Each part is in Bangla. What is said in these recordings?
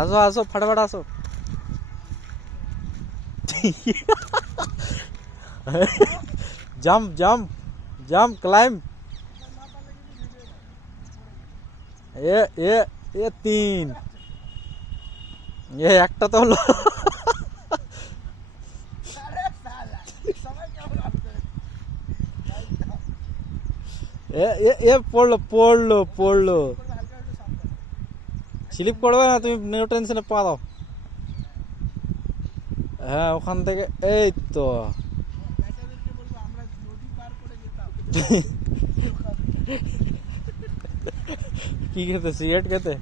আসো আসো फटाफट আসো। Jump jump jump climb. ये 3 ये একটা তো হলো। এ পড়লো পড়লো পড়লো। স্লিপ করবে না, তুমি নো টেনশনে পা দাও। হ্যাঁ ওখান থেকে এই তো। কি খেতে, সিগারেট খেতে?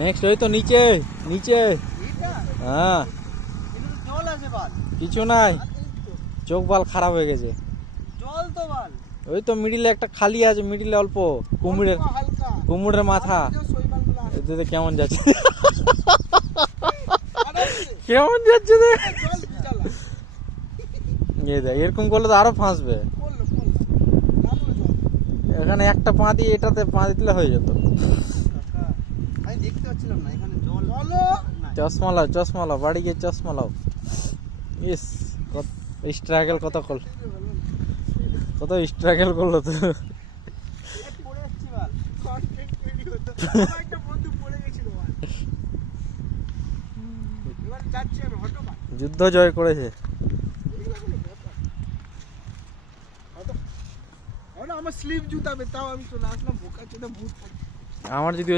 নেক্সট ওই তো নিচে নিচে। হ্যাঁ কিছু নাই, চোখ বাল খারাপ হয়ে গেছে। ওই তো মিডিলে একটা খালি আছে, মিডিলে অল্প কুমিরের কুমিরের মাথা। এতে কেমন যাচ্ছে, কেমন যাচ্ছে রে? এরকম করলে তো আরো ফাঁসবে। এখানে একটা পা দিয়ে এটাতে পা দিলে হয়ে যেত। চশমা লাও চশমা লাও, বাড়ি গিয়ে চশমা লাও। ইস স্ট্রাগল কত স্ট্রাগল করলো তো। যুদ্ধ জয় করেছে। আমার স্লিপ জুতা, তাও আমি চলে আসলাম বোকা চোদা ভূত। আমার যদি